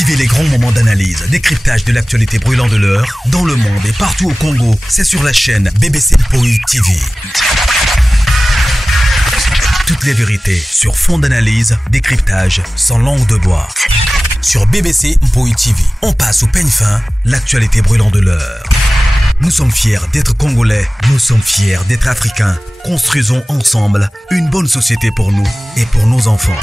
Vivez les grands moments d'analyse, décryptage de l'actualité brûlante de l'heure, dans le monde et partout au Congo. C'est sur la chaîne BBC Mpoi TV. Toutes les vérités sur fond d'analyse, décryptage, sans langue de bois. Sur BBC Mpoi TV, on passe au peigne fin, l'actualité brûlante de l'heure. Nous sommes fiers d'être Congolais, nous sommes fiers d'être Africains. Construisons ensemble une bonne société pour nous et pour nos enfants.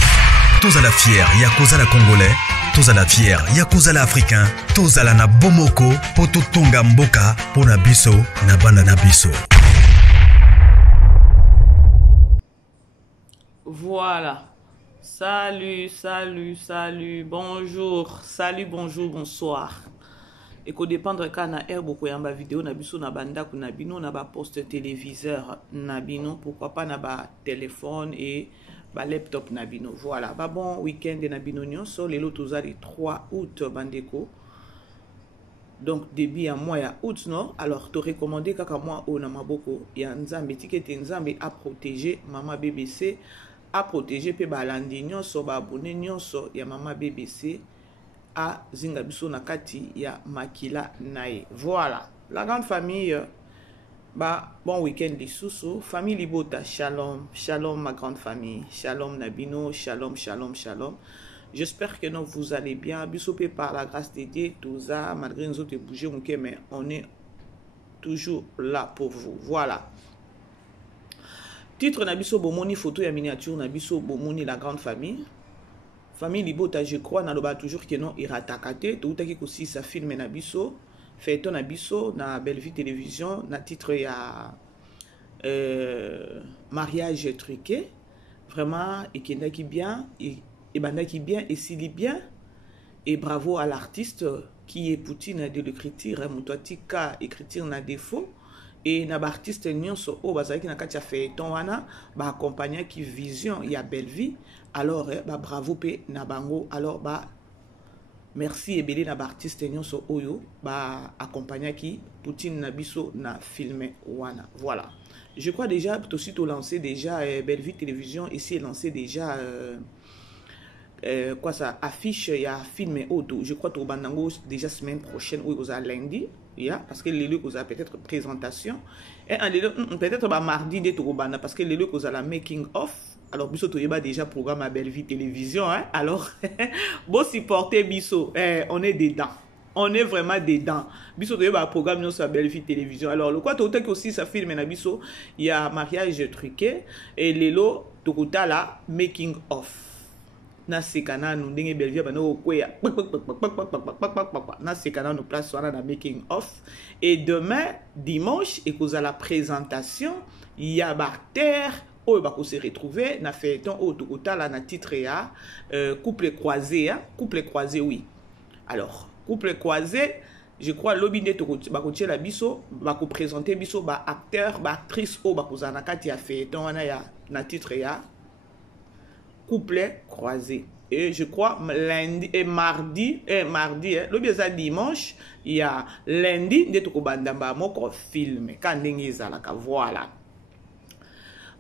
Tous à la fière, Yakozala Congolais. Tous à la fière, Yakozala Africain. Tous à la na Bomoko, Poto Tonga Mboka, Pona Biso, na Bandana Biso. Voilà. Salut, bonjour. Salut, bonjour, bonsoir. Et qu'au dépendre quand na air beaucoup yamba vidéo na biso na banda ku na bino na ba poste téléviseur na bino, pourquoi pas na ba téléphone et ba laptop na bino. Voilà, ba bon week-end na bino nyonso lelo tozali 3 août bandeko. Donc début à mois ya août non. Alors te recommander kaka moi o na maboko ya nzambe tikete nzambe a protéger mama BBC, a protéger pe ba landi nyonso ba abonné nyonso ya mama BBC. A zinga biso na kati ya makila nae. Voilà, la grande famille, bon week-end lisusu, famille Libota, shalom, shalom ma grande famille, shalom Nabino, shalom. J'espère que non, vous allez bien, bisopé par la grâce de Dieu, tout ça, malgré nous autres bouger, mais on est toujours là pour vous. Voilà. Titre Nabiso Bomoni, photo et miniature Nabiso Bomoni, la grande famille. Famille Libota, je crois, n'a toujours que non, iratakate, tout qui aussi ça filme Nabiso, fait ton Nabiso, na Belle Vie Télévision, na titre ya mariage truqué, vraiment, et qui n'a qui bien, et banda qui bien, et s'il bien, et bravo à l'artiste qui est Poutine de l'écriture, Moutouatika, écriture na défaut, et na artiste nyonso o bazaki na katia fait ton wana ba accompagner qui vision ya Belle Vie. Alors bravo pe na bango, alors merci ebele na artiste nyonso oyo ba accompagner qui Poutine na biso na filmé wana. Voilà, je crois déjà tout de suite lancé déjà Belle Vie Télévision ici est lancé déjà quoi ça affiche ya filmé auto. Je crois que banango déjà semaine prochaine ou aux lundi. Yeah, parce que les lieux vous a peut-être présentation et peut-être mardi de Torobana parce que les lieux vous a la making of. Alors biso to yeba déjà programme à Belle Vie Télévision hein? Alors bon supporter biso on est dedans, on est vraiment dedans. Biso to yeba programme nous sur Belle Vie Télévision. Alors le quoi to que aussi ça filme na biso il y a mariage truqué et lelo tokota la making of. Na sekana nous ndenge Belle Vie bano kweya na sekana nous place wana na making of et demain dimanche et cause à la présentation il y a barter où va se retrouver na feuilleton au tokotala na titre ya couple croisé hein? Couple croisé oui. Alors couple croisé je crois lobby to ba ko la biso ba ko présenter biso ba acteur ba actrice o ba ko za na kati ya feuilleton wana ya na titre ya couple croisé. Et je crois lundi et mardi le bien dimanche il y a lundi de to bandamba moko film quand ndengeza la voilà.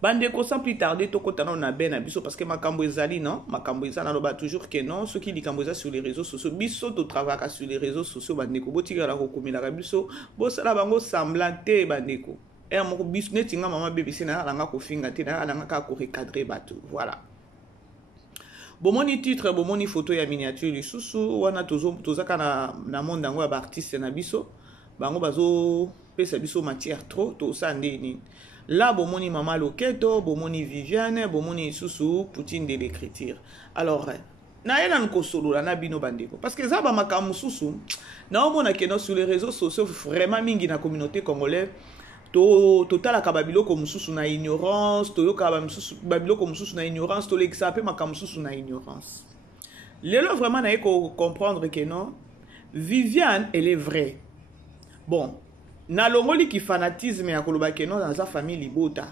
Bande ko sans plus tarder to kotana na ben na biso parce que makambo ezali non makambo ezana loba toujours que non ceux qui likambo za sur les réseaux sociaux biso to travailler sur les réseaux sociaux bande ko botika la ko komila biso bo sala bango semblanté bande ko et moko biso netinga mama BBC na langa ko finga te na langa ka ko recadrer bato voilà. Bomoni titre, bomoni photo ya miniature lisusu wana tozaka na monde yango ya artiste na biso bango bazo pesa biso matière trop to sandeni là bomoni mama Loketo, bomoni Viviane, bomoni lisusu Poutine de l'écriture. Alors na yena nko solo la na bino bandeko parce que ça ba makamu susu na omona que sur les réseaux sociaux vraiment mingi na communauté congolaise total kababilo comme mususu na ignorance to yoka babilo comme mususu na ignorance to l'exape makamususu na ignorance. Lelo vraiment na eko comprendre que non Viviane elle est vraie. Bon na longoli qui fanatisme ya koloba que non dans sa famille Libota.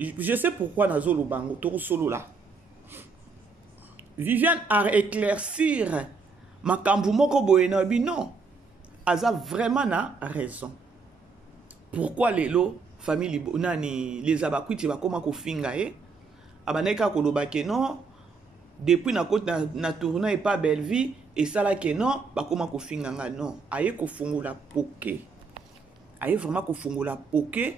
Je sais pourquoi na zolo bango to solo là. Viviane a éclaircir makambu moko boyena bi non. Aza vraiment na raison. Pourquoi les lots famille nani les abakwiti ba koma ko finga abaneka ko loba ke non depuis na côte na tourna et pas belle vie et ça là que non ba comment ko finganga non aye ko fungola poké aye vraiment ko fungola poké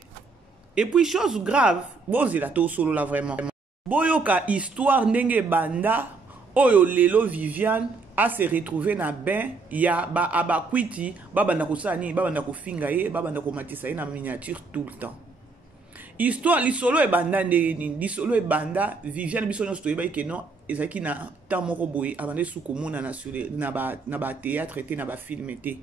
et puis chose grave bozi la to solo là vraiment boyoka histoire ndenge banda oyo lelo Viviane a se retrouver na bain ya ba abakwiti babanda ko sani babanda ko finga ye babanda ko matisa ye na miniature tout le temps. Histoire lisolo e banda ndeni lisolo e banda Viviane biso nyonso toyeba ke non ezaki na temps moko boye abande su komona na sur na ba théâtre te na ba film te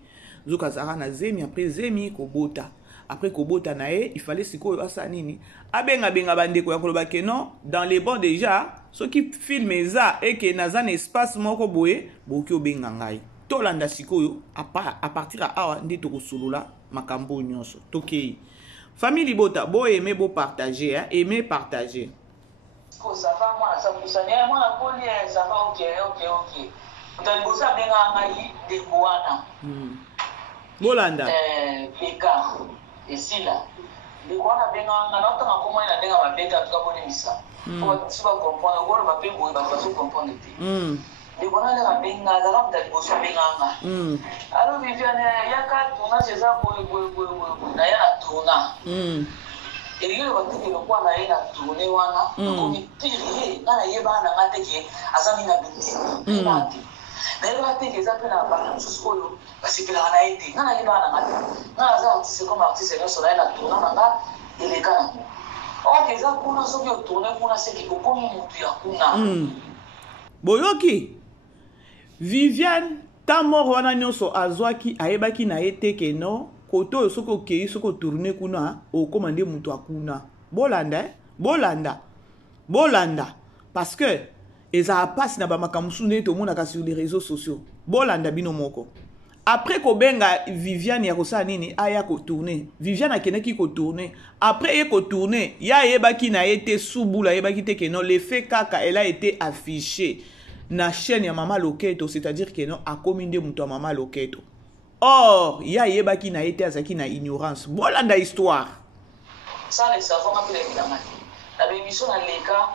zoka zara na zemi après zemi kobota après kobota na ye il fallait sikoyo asa nini abenga bandeko ya koloba ke non dans les bons déjà ce qui filme eza et que na zan espace moko boye boki obenga ngai tolanda sikoyo à partir à awa ndi to kosolola makambo nyonso tokei. Famille Libota, beau aimer, beau partager, hein? Aimer, partager. Ça va, moi, ça vous ça va, ok. Dans le bossa, bien, on des Goana. Bolanda. Péka. Et si là. Les Goana, bien, on a longtemps comment il a bien à Péka, tout comme on est ça. Pour tu vas comprendre, on va payer, on va pas comprendre. Les Goana, les Rabin, la rampe de bossa, bien, alors, Viviane, il y a qu'à tourner, c'est ça, pour la tourna. Et il y a le quoi na tourné wana comme pire na yeba na ngate ke azami na bindi ngate na yeba te ke zape na ba susolo parce que la na été na yeba na ngate na za artiste comme artiste no so na tourna na ele kana o ke za kuna so ke tourné kuna se ki ko mutu ya kuna boyoki Viviane tamoro wana nyonso azwaki ayebaki na ete ke no koto soko kei soko tourner kuna o commander mutu akuna bolanda parce que eza passe na ba makamusu ne to mona ka sur les réseaux sociaux bolanda bino moko après ko benga Viviane ya kosa nini aya ko tourner Viviane akeneki ko tourner après ye ko tourner ya yebaki na ete subula yebaki te ke no le fait kaka elle a été affichée na chaîne ya Mama Loketo c'est-à-dire que non a commandé mutu Mama Loketo. Or, il y a yebaki na été azaki na ignorance. Voilà la histoire. Ça les savons un peu les évidemment. La émission dans les cas,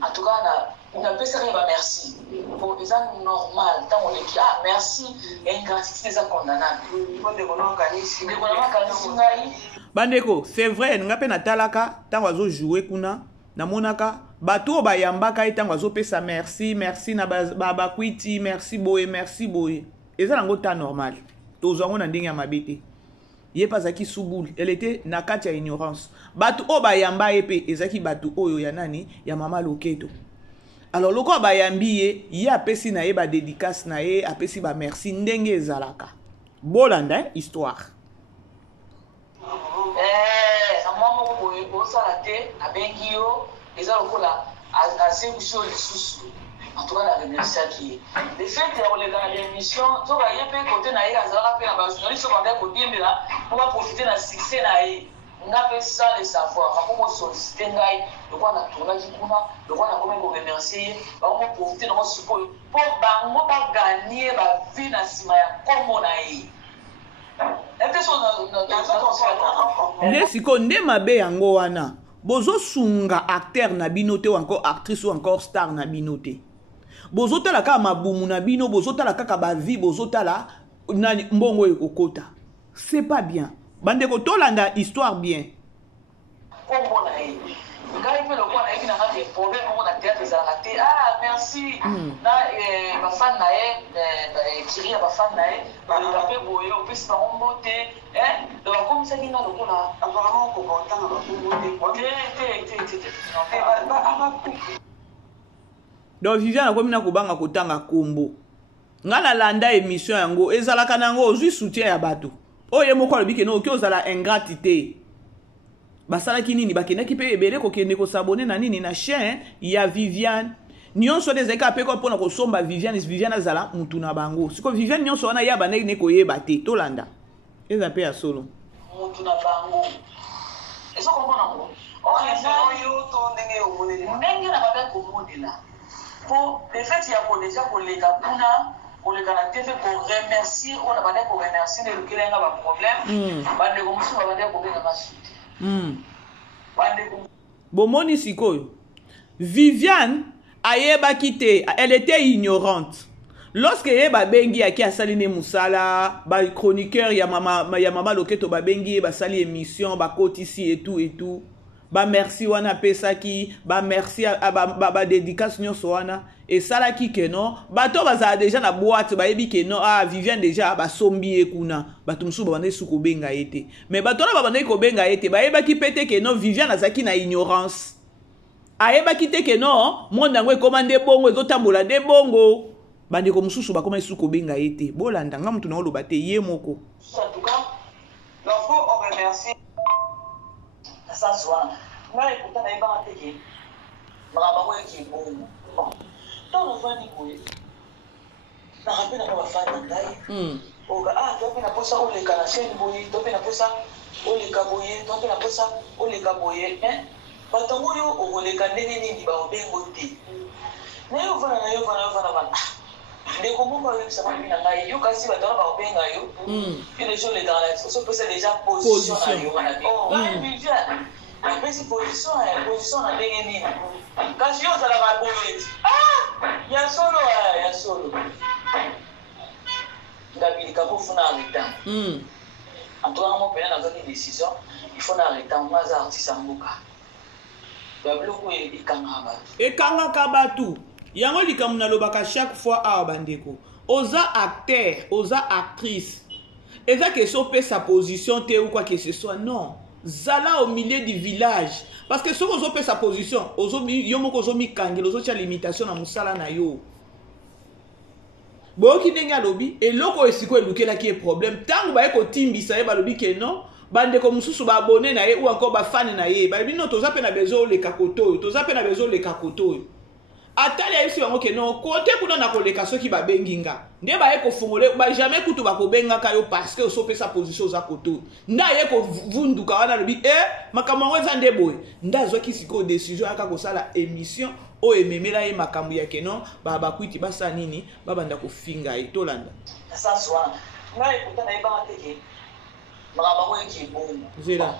en tout cas, on a pas ça merci. Pour les gens normal, tant on les dit ah merci et une gratitude des condamnables. Pour des bonhommes organisés, des bonhommes organisés. Bandeko, c'est vrai, nga pe na talaka tant wazo jouer kuna na monaka bato bayambaka etango wazo pesa merci na ba kwiti merci boye. Et ça n'a pas normal. Tous on a dit à ma bête. Yé pas aki souboul. Elle était na katia ignorance. Batu o bayamba epe ezaki batu oyo ya nani ya Mama Loketo. Alors loko bayambi ye apesi na ye ba dédicace na ye apesi ba merci ndenge ezalaka. Bolanda histoire. Amamo ko boye ko sala te abengi yo ezalokola asebuso lisusu. En tout cas, la remercie qui est. Le fait qu'on est dans l'émission, tu vois, il y a un côté na il a zala pe na ba journaliste secondaire ko bien là pour profiter na succès na il. On appelle ça le savoir. Comment solliciter ngai, le quoi na tourna qui kuna, le quoi na comment ko remercier, on profiter na support pour bango pas gagner ba vie na sima ya comme na yi. Nde siko nde mabe yango wana. Bozo sunga acteur na binote ou encore actrice ou encore star na binote. Bozota la ka mabumu na bino, bozota la kaka ba vie, bozota la na mbongo ekokota. C'est pas bien. Bande ko tolanda histoire bien. Kombo na ye. Ngai pe lokwa na ye na ka problème mo na théâtre za raté. Ah merci. Na ba fan na ye, kiri ba fan na ye, ba tapé boye au plus ba ombote, donc comme ça kina lokona apparemment ko content na ba ombote. Donc Viviane a komina kobanga kotanga kombo. Ngana landa émission yango ezalaka nango ozwi soutien ya bato. Oye moko lobi no ki ozala ingratité. Basala kinini bakenaki pe ebele ko kende ko s'abonner na nini na chaîne ya Viviane. Nyonso dezeka pe ko pona ko somba Viviane azala mutu na bango. Siko Viviane nyonso wana ya bana ne ko yeba te tolanda. Eza pe ya solo. Mutu na bango. Eso comprendre ngo. Yo to ndenge yo monela. Ndenge na baba ko modela. Pour le fait il y a déjà pour les kapuna pour les canadiens pour remercier on a pas pour remercier le qu'il y a un problème bande comme ça bande pour bien ma Bomoni sikoyo Viviane ayeba kite, elle était ignorante. Lorsque yeba bengi aki asaline musala, ba chroniqueur ya mama loketo ba bengi ba sali émission, ba kotisi et tout. Ba merci wana pesaki, ba merci ba dédicace nyonso wana et sala ki keno, bato baza déjà na boîte ba yebi keno Viviane déjà ba sombi ekuna, bato musu ba bande suko benga ete. Mais bato na ba bande ko benga ete, ba yeba ki pete keno Viviane azaki na ignorance. Ayeba ki te keno, monde ngwe commande bongo ezotambola de bongo. Bande ko mususu ba koma suko benga ete. Bolanda nga mutu na oloba te ye moko. En tout cas, lorsque on remercie ça soit moi écoute na ba teke mama ko eki bongo tant on va ni boye na rappel na ba fa ngai oga to na posa o le kana chaîne boye to na posa o le kaboye to na posa o le kaboye batongo yo o le kandene ni ba obengo te na yo vana les communs avec ça m'a bien là yo kasi ba tona ba obenga yo puis les gens les dans la so peut déjà position na yo na bien après si position na ndenge nini kasi yo za la boye ya solo ndabi kapo funa arrêter en tout cas moi pena dans une décision il faut arrêter moi za artiste mboka ba bloko ekanga kabatu yango likamu na lobaka chaque fois a bandeko oza acteur oza actrice eza que so pe sa position te ou quoi que ce soit non zala au milieu du village parce que so ozo pe sa position ozo yo moko ozo mikangela ozo tia limitation na musala na yo boki ndenge lobi eloko esiko elukela ki problème tango ba eko timbisa ye balobi ke non bandeko mususu ba abonné na ye ou encore ba fan na ye ba bino toza pe na bezo le kakoto toza pe na bezo le kakoto atali ayisi bango ke non kote kuna na koleka soki babenginga nde baye kofungole ba jamais kutu bakobenga kayo parce que osopesa position za koto nda ye ko vunduka wana lobi makambo ngo eza nde boye nda azwaki siko décision aka kosala émission o ememela ye makambo ya ke non bakwiti basa nini babanda kofinga ye tolanda ça soit na ekuta na eba teke makambo eki bongo zela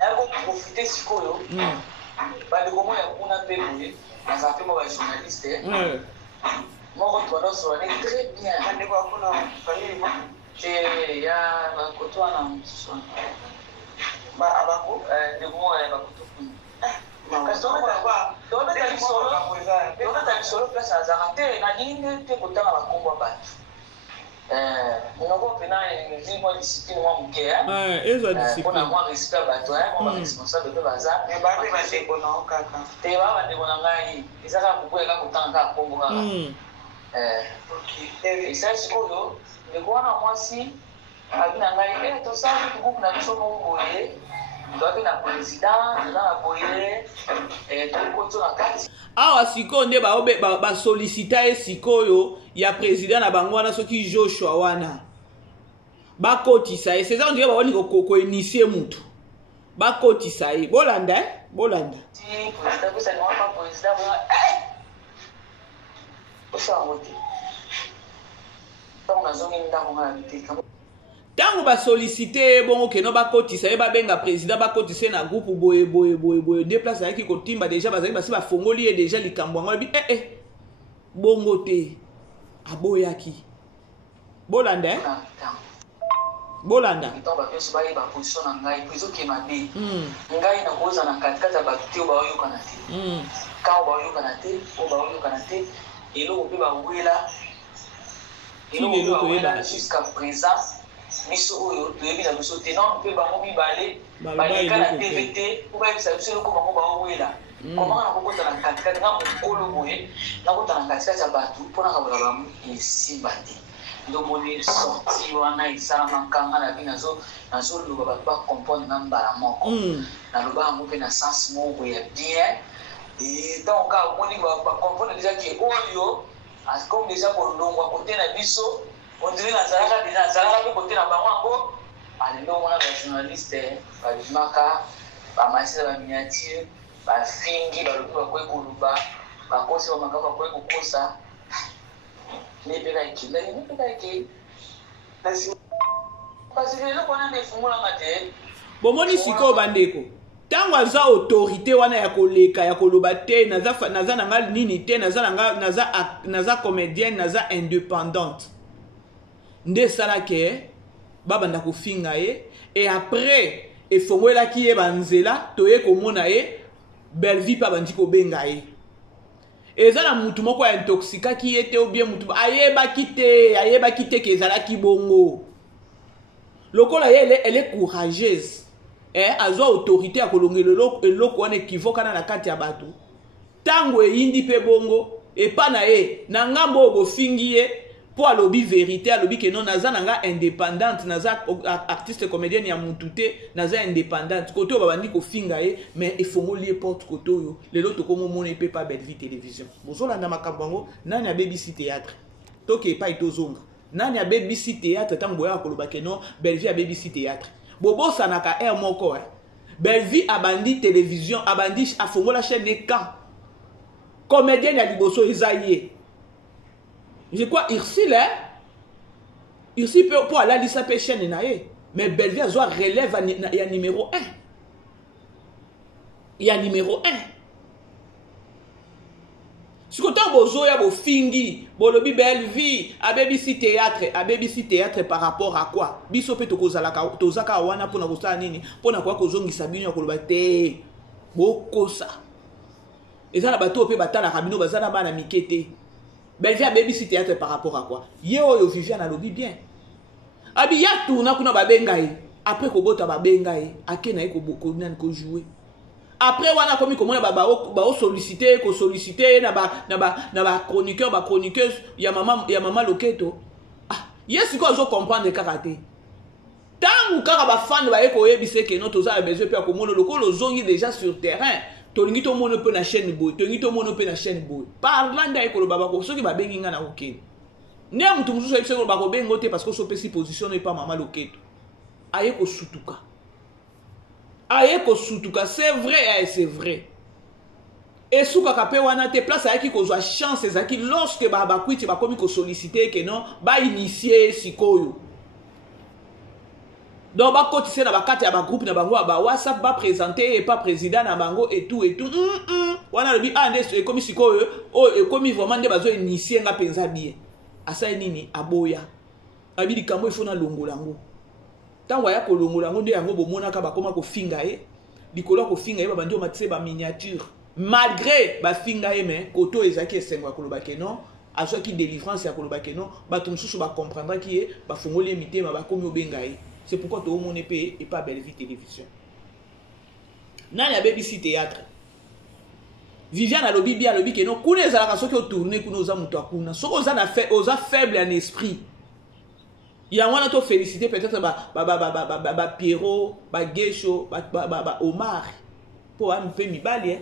ako profiter sikoyo ba de comment ya kuna pe boye ça fait moi journaliste moi on est très bien on quoi kuna famille ya bakoto na ba abako de moi ya bakoto kasi on a solo place à Zarate na nini te kotanga bakombo bato on pena une moi discipline moi muke on moi respect bato moi responsable de bazar mais ba ba se kono kaka te ba ba de kona ngai izaka kukweka kutanga kombo kaka OK et ça c'est quoi le kona moi si abina ngai to sa ku na biso mo boye to na président na boye to ko to na kati awa siko nde ba sollicita e sikoyo ya président na bango wana soki Joshua wana bakotisa e c'est ça on dirait ba woni ko initier mutu bakotisa e bolanda si président ko sa no pas président o sa ngoti donc na zongi ndako ngala biteka tango ba solliciter bongo keno bakotisa e babenga président bakotisa na groupe boye déplace yaki kotimba déjà bazaki basi ba fongoli e déjà likambo ngo bi bongo te aboyaki bolanda donc ba peso ba ba position na ngai prizo ke mabe ngai na koza na katikata ba teo ba yoka na te ka ba yoka na te o ba yoka na te elo pe ba wela elo ko eba jusqu'à présent miso oyo toyebi na biso te non mpe bango mibale baleka na tvt po bayebisa biso eloko bango baowela komaka na kokota na katikati nga mokolo boye nakota na katikati ya bato mpona kabola bango esimba te ndomoni sorti wana esalamaka na bi nazoloba bato bacomprendre nga mbala moko naloba yango mpe na sens moko ya bien donc omoni bacomprendre déjà ke oyo comme déjà kolongwa kote na biso on dirait na zalaka pe kote na bango yango alelo mona ba journaliste babimaka bamasisa baminiature bafingi balobi bakoki koluba bakosi bamakambo bakoki kokosa nepeka eke kasi lelo kwana nde efungolanga te bomoni sikoyo bandeko tango aza autorité wana ya koleka ya koloba te naza nanga nini te naza comédienne naza indépendante nde salake babanda kofinga ye et après efongolaki ye banzela toye komona ye Belleville pa bandi kobenga ye eza na mutu moko ya intoxikaki ye te ou bien mutu ayebaki te ke ezalaki bongo lokola ye elle est courageuse azwa autorité ya kolongela eloko wana ekivokana na kati ya bato tango eyindi pe bongo epa na ye na ngambo oyo bofingi ye po alobi vérité alobi ke non naza nanga indépendante naza artiste comédienne ya mutu te naza indépendante kote oyo babandi kofinga ye mais efongoli ye porte kote oyo lelo tokomomona epe pa Belleville télévision bozolanda makambo yango nani abebisi théâtre toke epai tozonga nani abebisi théâtre tango boya koloba ke non Belleville abebisi théâtre bobosa naka air moko Belleville abandi télévision abandi afongola chaîne ekan comédienne ya liboso eza ye je crois Ursule Ursule pour aller lisa pe chaîne na ye mais Belleville azwa relève ya numéro 1 ya numéro 1 sikoto bozo ya bofingi bolobi Belleville abebisi théâtre par rapport à quoi biso pe tozaka wana pona kosala nini pona kwa kozongisa bino ya koloba te bokosa ezala bato pe batala kabino bazana bana mikete Belleville abebisi théâtre par rapport à quoi ye oyo Viviane alobi bien abi ya tourna kuna babenga ye après kobota babenga ye akena ye ko jouer après wana komi komona ba solliciter na ba chroniqueuse ya mama Loketo yes ko zo comprendre karaté tangu kaka ba fan ba eko yebise ke no toza besoin pe komona lokolo zongi déjà sur terrain tolingi to mono pe na chaîne boy parlant da eko lo baba ko soki ba bengi nga na okene ne mutu mususu ebise ko ba ko bengo te parce que so pesi position ne pas mama Loketo ayeko sutuka c'est vrai et souka kapé wana te place ayaki kozwa chance ezaki lorsque bakwiti bakomi ko solliciter que non ba initier sikoyo donc ba kotise na bakati ya ba groupe na bango ba WhatsApp ba présenter et pas président na bango et tout wana lobi nde komi sikoyo komi vraiment nde bazo initier nga penza bien asa nini aboya abi likambo ifo na longolango tango ya kolongola ngo nde yango bomonaka bakoma kofinga ye likolo kofinga ye babandi omatise ba miniature malgré bafinga ye mais koto ezaki esengo ya koloba ke non azwaki délivrance ya koloba ke non bato mosusu bacomprendra ki ye bafongoli ye mitema bakomi obenga ye c'est pourquoi toomona pe epa Belleville télévision nani abebisi théâtre Viviane alobi bien alobi ke non kuna ezalaka soki otourne kuna oza moto akuna soki oza faible en esprit ya wana to féliciter peut-être ba Pierrot ba Gesho ba Omar pour un peu mibali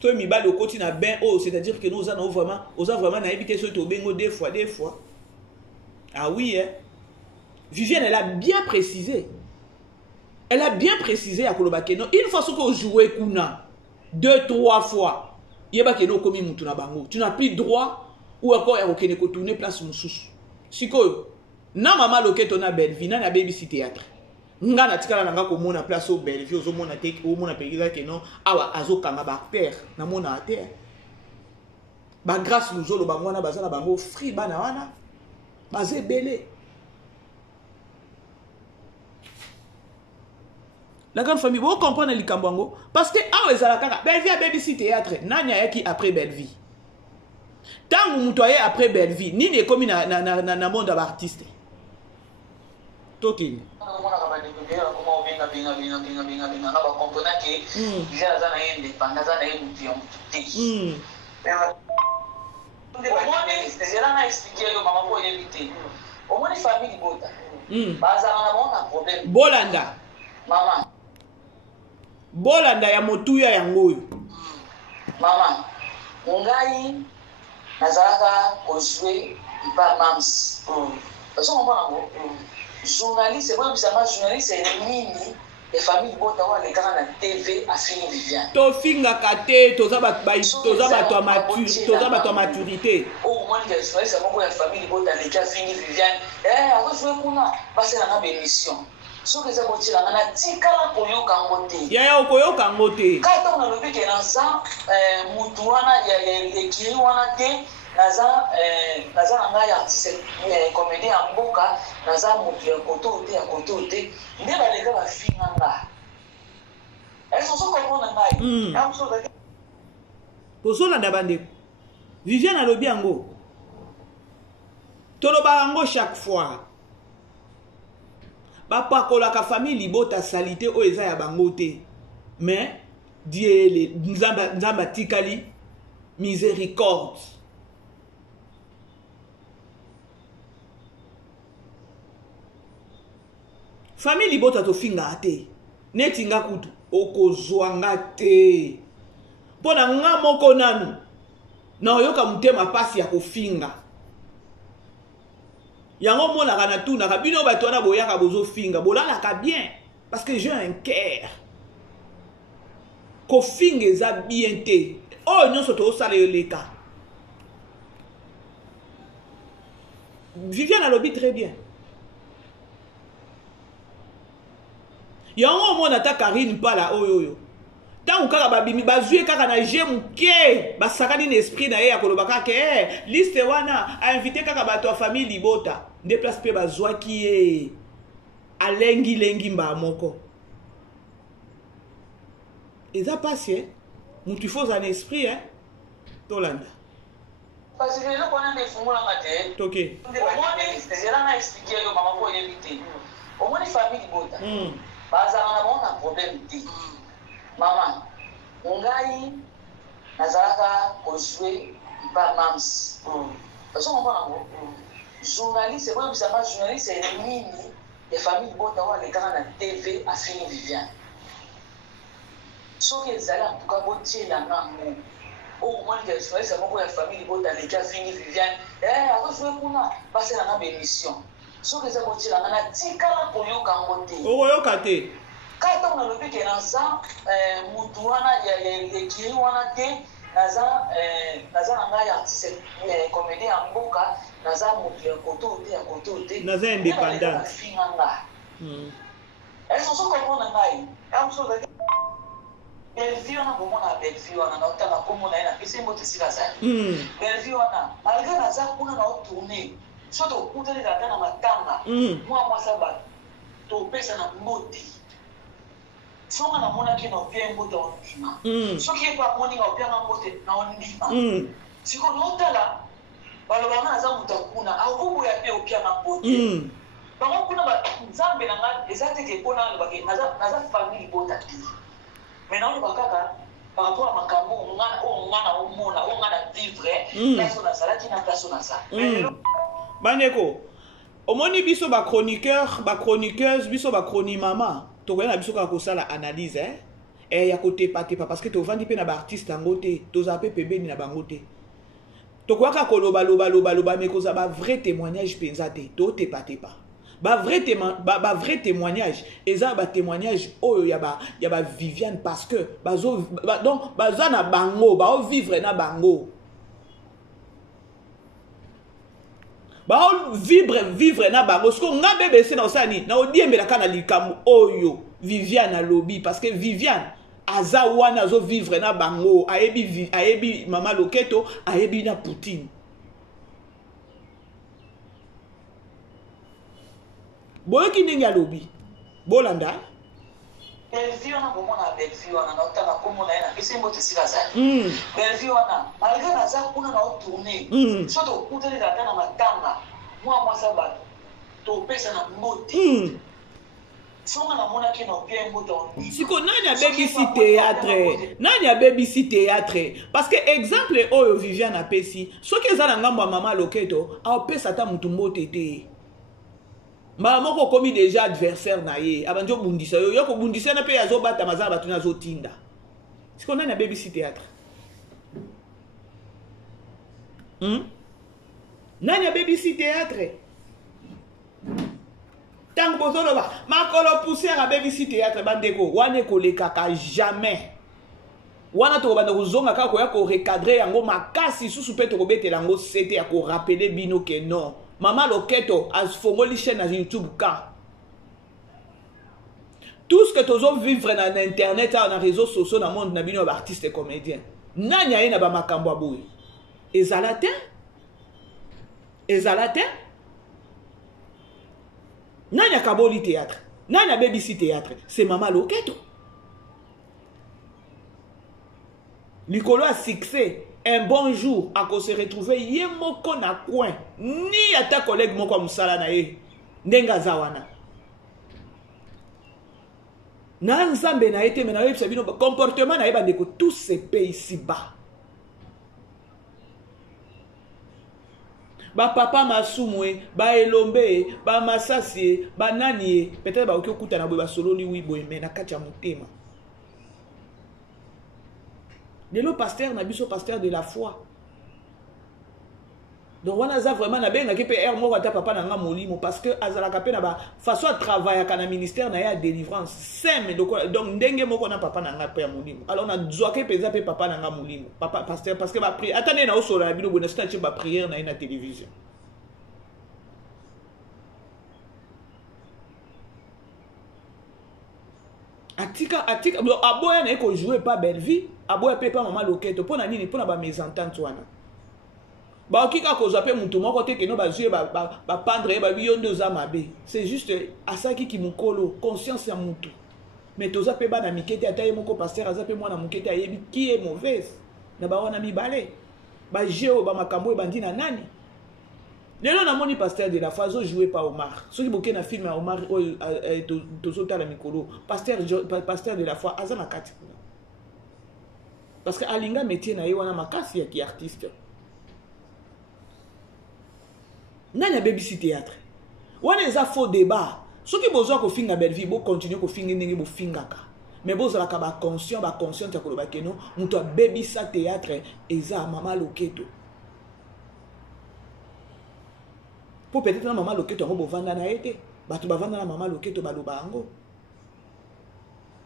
to mibali au côté na ben c'est-à-dire que nous avons vraiment na éviter ce to bengo deux fois ah oui Viviane elle a bien précisé à koloba keno une fois que jouer kuna 2-3 fois yeba keno komi mutu na bango tu n'as plus droit ou encore ya kokene ko tourner place mususu sikoyo na mama Loketo na Belleville na babysitting théâtre nga na tikala nanga ko mona place au Belleville ozo mona te o mona pekila ke non awa azokanga ba père na mona terre ba grâce luzolo bangwana bazala bango free bana wana bazé belé la grande famille vous comprenez likambango parce que awa ezala kaka Belleville babysitting théâtre nani ayaki après Belleville tangu mutoye après Belleville nini ekomi na monde d'artiste tokini bolanda ya motuya yango oyo mama ngai nazalaka kozwe par mams parce que on comprend journaliste moi bisama journaliste nini les familles bota wa les gars na TV a fini Viviane to finga kate toza bato maturité au moins les journalistes moko ya famille bota les gars fini Viviane azo jouer kuna passer na émission soki eza kotiela nga na tikala koyoka yango te yaya okoyoka yango te kaka ntango nalobi ke naza mutu wana ekiri wana te naza na ngai artiste comédien ya mboka naza mutu ya koto te ya koto te nde baleka bafinga nga esoso komona ngai tozolanda bandeko Viviane alobi yango tolobaka yango chaque fois bapakolaka famille libota salite oyo eza ya bango te mais diele nzambe atikali miséricorde famille libota tofingaka te neti nga kutu okozwanga te mpo na nga moko nanu naoyoka motema pasi ya kofinga yango monaka na tunaka bino bato wana boyaka bozofinga bolalaka bien parce que j'ai un cœur kofinga eza bien te oyo nyonso tozosala eleka Viviane alobi très bien yango omona ata Karine Mpala oyo ntango kaka babimi bazwi kaka na je moke basakani na esprit na ye ya koloba kaka liste wana ainvite kaka bato ya famille libota nde place mpe bazwaki ye alengilengi mbaa moko eza pasi mutu ifo oza na esprit tolanda parce que eloko wana nde efungolanga te toke omoni zela na explike yo mama po oyebi te omoni famille libota bazala na bango na problème te mama ngai nazalaka kozwe par mams bazongomona ngo journaliste boyebisanga journaliste nini ya famille bota oyo alekaka na tv afini Viviane soki ezali antuka botielanga ngo oyo omonike journaliste moko ya famille bota aleki afini Viviane azozwe kuna baselanga bémission soki eza botielanga na tikala koyoka ngo te okoyoka te kaka ntango nalobi ke naza mutu wana ekiri wana te naza na ngai artiste comédien ya mboka naza mutu ya koto te ya koto te naza indépendant bafinga nga esoso komona ngai belvi wana komona belvi wana naotanga komona ye napesi mbote esika azali belvi wana malgré naza kuna na otourne so tokuteleka ata na matanga mwa mwasa bato topesa na mbote songa na mona ki na opia mbote ondima soki epa moni nga opia mbote na ondima siko notala balobanga naza mutu akuna akoboya pe opia mbote bango kuna nzambe na nga eza teke mpona alobake naza famille bota te mais naoloba kaka par rapport à makambo oyo nga na omona oyo nga na vivre place oyo nazalaki na place oyo naza bandeko omoni biso bachroniqueuse biso bachronimama tokoya na biso kaka kosala analyse ya kotepatepa parce que tovandi mpe na baartiste yango te tozala mpe pembeni na bango te tokoyaka kolobaloba me kozala bavrai témoignage mpenza te totepatepa bavrai témoignage eza batémoignage oyo ya baviviane parce que donc baza na bango baovivre na bango vivre na bango siko nga BBC na osani na odiembelaka na likambo oyo Viviane alobi parce que Viviane aza wana azo vivre na bango ayebi mama Loketo ayebi na Poutine boyoki ndenge alobi bolanda belvi wana komona belvi wana naotanga komona ye napesi mbote esika azali belvi wana malgré naza kuna na otourne so tokuteleka ata na matanga mwa mwasa bato topesa na mbote songa namonaki na opia mbote ondima siko nani abebisi théâtre nani abebisi théâtre parce que exemple oyo Viviane apesi soki eza na ngambo ya mama Loketo aopesa ata mutu mbote te mbala moko okomi déjà adversaire na ye abandi obundisa yo kobundisa na mpe azobata maza na bato na azotinda siko nani abebisi théâtre nani abebisi théâtre ntango bozoloba makolo poussière abebisi théâtre bandeko wana ekolekaka jamais wana tokobanda kozonga kaka koya korecadre yango makasi susu mpe tokobetela yango sete ya korapele bino ke non mama Loketo afongoli chaîne na YouTube ka tout ce que tu as vivre dans internet, dans les réseaux sociaux, dans le monde, dans les artistes et comédiens. Nani a ba makambo aboui. Ezalate? Nani a kaboli théâtre? Nani a BBC théâtre? C'est Mama Loketo. Nicolo a succès. Un bon jour, à qu'on se retrouve, yemoko na coin. Ni à ta collègue moko musala na ye. Nenga zawana. Na nzambe na été mais na yebisa bino comportement na yeba ndeko tous ces pays ici bas. Ba papa masumwe, ba elombe, ba masasi, ba nani, peut-être ba okukuta na boy ba sololi wi boy mais na katia mutema. Le pasteur na biso pasteur de la foi. Donc on a vraiment na benga ke PR mo wata papa na nga molimo parce que azala kapé na ba façon de travailler kana ministère na ya délivrance sem donc ndenge moko na papa na nga pe molimo. Alors on a zoake peza pe papa na nga molimo. Papa pasteur parce que ba prier attendez na osola na bino bona statue ba prière na ina télévision. Atika aboya na eko jouer pas belle vie, aboya pe pas Mama Loketo pona nini pona ba mésentente wana. Ba okika ko zape mutu moko te ke no ba jouer ba pendre ba biyondo za mabe. C'est juste asaki ki mukolo conscience ya mutu. Mais toza pe ba na mikete ataye moko pasteur azape mwana mukete ayebi qui est mauvaise. Na ba wana mibale. Ba jeo ba makambo e bandina nani. Lelo na moni pasteur de la foi zo jouer pas Omar. Ceux qui boké na film Omar tozo ta la mikolo. Pasteur de la foi azana kati. Parce que alinga métier na ye wana makasi ya ki artiste. Nani a BBC théâtre. Wana eza faux débat. Ceux qui besoin ko finga belle vie, bo continuer ko finga ndenge bo fingaka. Mais bo zala ka ba conscient ya ko loba keno, muto a baby sa théâtre eza Mama Loketo. Pour peut-être na Mama Loketo ngo bo vanda na été. Batu ba vanda na Mama Loketo ba loba ngo.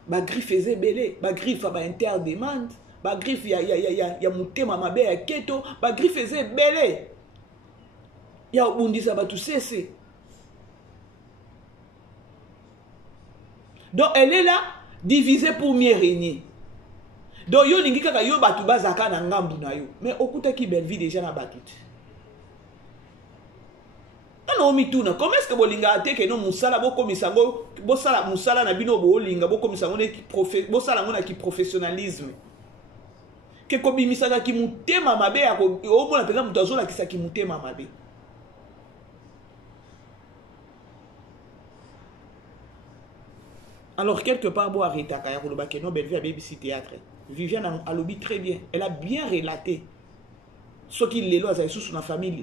Ba griffe eze belé, ba griffe ba interdemande, ba griffe ya mutema mabe ya keto, ba griffe eze belé. Ya obundisa batu cesse. Donc elle est là divisée pour mieux régner. Donc yo lingi kaka yo batu bazaka na ngambu na yo. Mais okuta ki belle vie déjà na batu. Non mituna, comment est-ce que bolinga ate ke no musala bo komisango bo sala musala na bino bo linga bo komisango ne bo sala ngona ki professionnalisme. Ke ko bimisaka ki mutema mabe ya ko o mona peza mutu azola kisa ki mutema mabe. Alors quelque part bo arrêta ka ya ko loba ke no belle vie à BBC théâtre. Viviane a lobby très bien, elle a bien relaté. Ce qui les lois sous la famille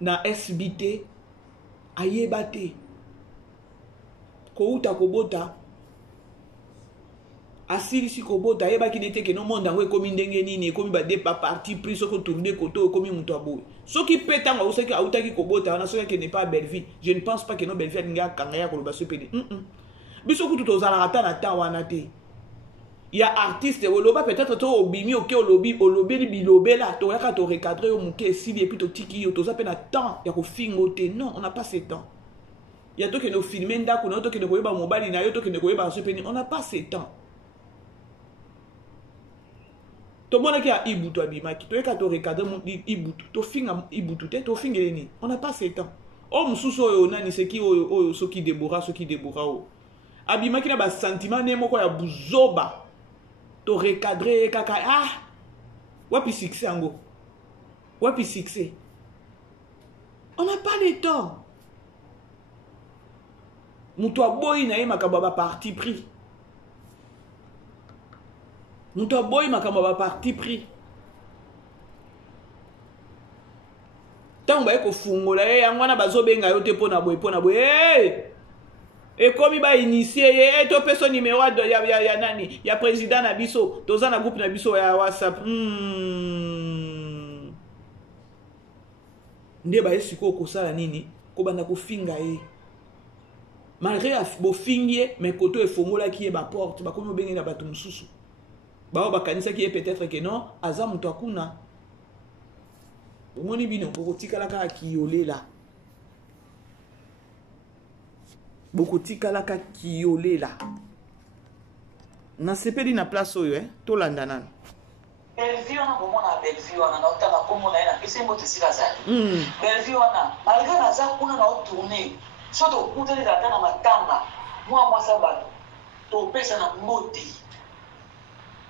na SBT ayebate ko uta ko bota asili si ko bota ayeba ki nete ke no monde ngwe komi ndenge nini komi ba de pa parti pris so ko tourner koto komi muto aboy so ki petanga o seki auta ki ko bota na so ki n'est pas belle vie. Je ne pense pas que no belle vie nga kanga ya ko lo ba so pedi biso kutu to zala ata na ta wana te. Il y a artistes, peut-être que obimi ok olobi li bilobe là, to yaka to recadrer au muke si et puis to tiki yo to zape na temps ya ko fingote. Non, on n'a pas ce temps. Il y a to que no filmer ndako na to que no koyeba mobile na yo to que no koyeba so peni, on n'a pas ce temps. To mona ki a ibutu abimaki, to yaka to recadrer mon ibutu, to finga ibutu te to fingeleni. On n'a pas ce temps. Oh mususo yo nani c'est qui o so ki debora o. Abimaki na ba sentiment ne moko ya buzoba. To recadrer kaka wapi succès ango wapi succès on n'a pas le temps mutu aboyi na ye makambo ba parti pris mutu aboyi makambo ba parti pris tango ba ko fungola ye yango na bazobenga yo te pona boye et comme il va initier, to personne numéro ya nani, ya président na biso, toza na groupe na biso ya WhatsApp. Nde ba esiko ko sala nini, ko banda ko finga e. Malgré bo fingie, mais koto e fongola ki e ba porte, ba komi bengi na batu mususu. Ba ba kanisa ki e peut-être que non, aza mutu akuna. Moni bino ko tikala ka ki yole la. bokotikalaka kiolela na sepeli na place oyo tolanda nano Bellevue wana komona Bellevue wana na otala komona ina pese mbote sika zali Bellevue wana malgré naza kuna na otourner soto kuteli data na matanga mwasa bato topesa na mbote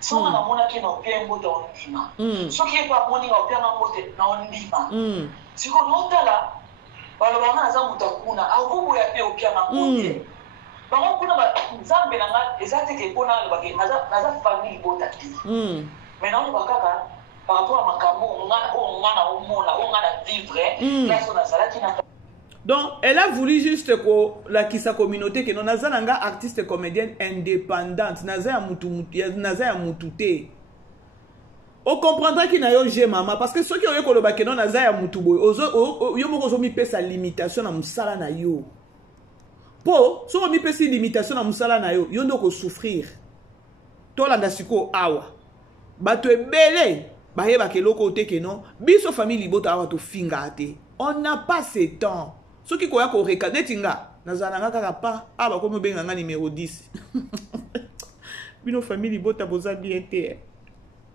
soka na mona ki na opia mbote ondima soki epa moni na opia na mbote na ondima siko notala balobanga naza mutu akuna akubu ya pe opia na mbote bango kuna nzambe na nga eza teke mpona alobake naza famille bota te mais non bakaka par rapport à makambo ngana omona ngana vivre place na salaki na. Donc elle a voulu juste que la kisa communauté que non naza nanga artiste comédienne indépendante naza ya mutute on comprendra qu'il na yo je mama parce que ceux qui ont koloba que non naza ya mutuboy yo moko zo mi pesa limitation na musala na yo po so mi pesa limitation na musala na yo yo ndoko souffrir to landa siko awa bato ebele bayeba ke loko te ke non biso famille libota awa to finga te on n'a pas ce temps ce qui koya ko reconnaître nga nazana nga kaka pa aba ko mobenga nga numéro 10 bino famille libota boza bien te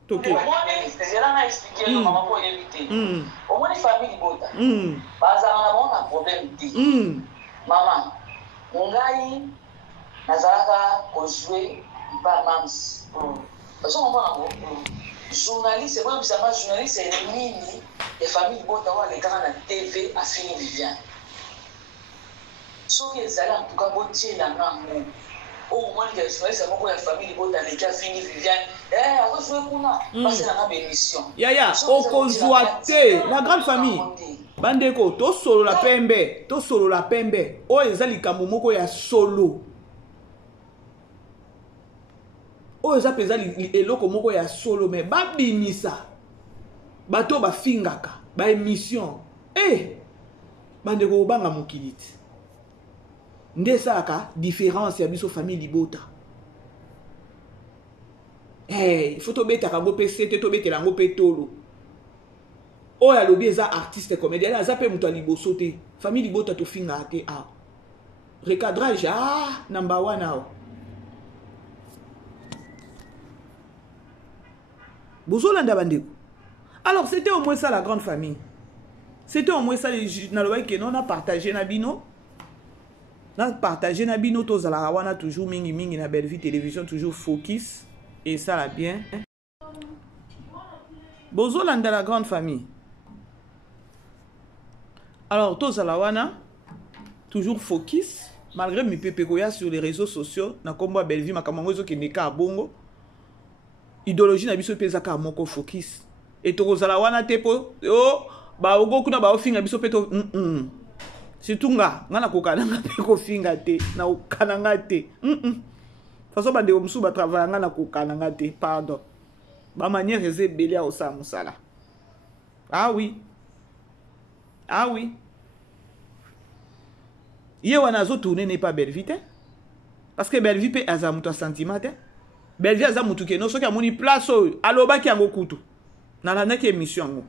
toke zela na expliquer no mama ko éviter au moins famille libota bazana na bona problème te mama ngai nazalaka ko jouer par mams parce qu'on va journaliste, moi je suis journaliste, c'est une mini des familles qui ont les grands à TV à Fini Viviane. Sauf que les allants, en tout cas, bon tiens la main. Au moins les journalistes, c'est moi la famille qui ont les gars Fini Viviane. Alors je vais qu'on parce que dans la émission. Ya, au conjointé, la grande famille. Bandeko, to solo la pembe. Oh, les allants kamomoko ya solo. Oh, eza peza eloko moko ya solo mais ba binisa bato ba fingaka ba émission bandeko banga mokiliti nde saka différence ya biso famille libota il faut to beta ka go pc to betela ngo petolo oh ya lobi eza artiste comédien aza pe muto liboso te famille libota to finga te recadrage number 1 now. Alors c'était au moins ça la grande famille. C'était au moins ça que on a partagé Nabino. On a partagé Nabino tous à la Hawana toujours mingi na Bellevue télévision toujours focus et ça là bien. Bozolanda la grande famille. Alors tous à la Hawana toujours focus malgré mes pepekoya sur les réseaux sociaux na kombo Bellevue makamangozo ke neka bongo. Idéologie na biso peza ka moko focus et tokozala wana tepo ba ogo kuna ba ofinga biso peto surtout nga na kokananga pe ko finga te na okananga te façon bande o musu ba travailler nga na kokananga te pardon ba manière eze belia o sa musala oui ye wana zo tourner n'est pas Bellevue parce que Bellevue pe azamuto sentiment Bellevue aza mutu ke no soki amoni place oyo alobaki yango kutu na la ki émission yango.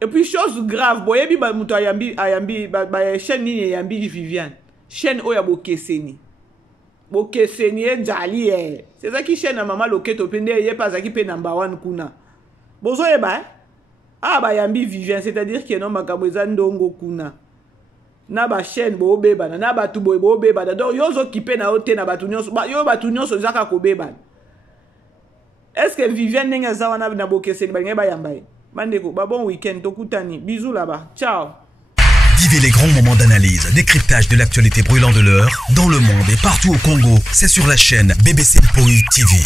Et puis chose grave boyebi ba mutu ayambi ba chaîne ni yambi Viviane chaîne oyo bokeseni jali c'est ça qui chaîne na mama loketo pende ye pasaki pe number 1 kuna bozo yeba ba yambi Viviane c'est-à-dire que non makambo eza ndongo kuna na ba chaîne bo beba na ba tu bo beba donc yozo kipe na ote na batu nyonso yo batu nyonso zaka ko beba. Est-ce que Viviane nenga za wana na bokeseni ba ngeba yambaye bandeko ba bon week-end tokutani bisous là-bas ciao. Vivez les grands moments d'analyse, décryptage de l'actualité brûlante de l'heure dans le monde et partout au Congo, c'est sur la chaîne BBC Mpoï TV.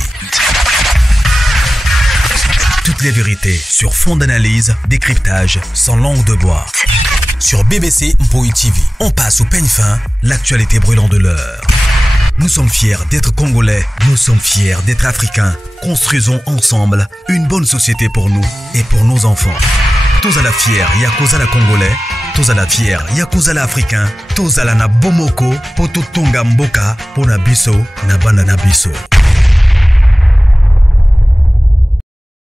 Toutes les vérités sur fond d'analyse, décryptage sans langue de bois. Sur BBC Mpoï TV, on passe au peigne fin l'actualité brûlante de l'heure. Nous sommes fiers d'être Congolais, nous sommes fiers d'être Africains. Construisons ensemble une bonne société pour nous et pour nos enfants. Tous à la fière, Yakoza la Congolais, tous à la fière, Yakoza la Africain, tous à la na Bomoko, Poto Tonga Mboka, Pona Biso, na Banana Biso.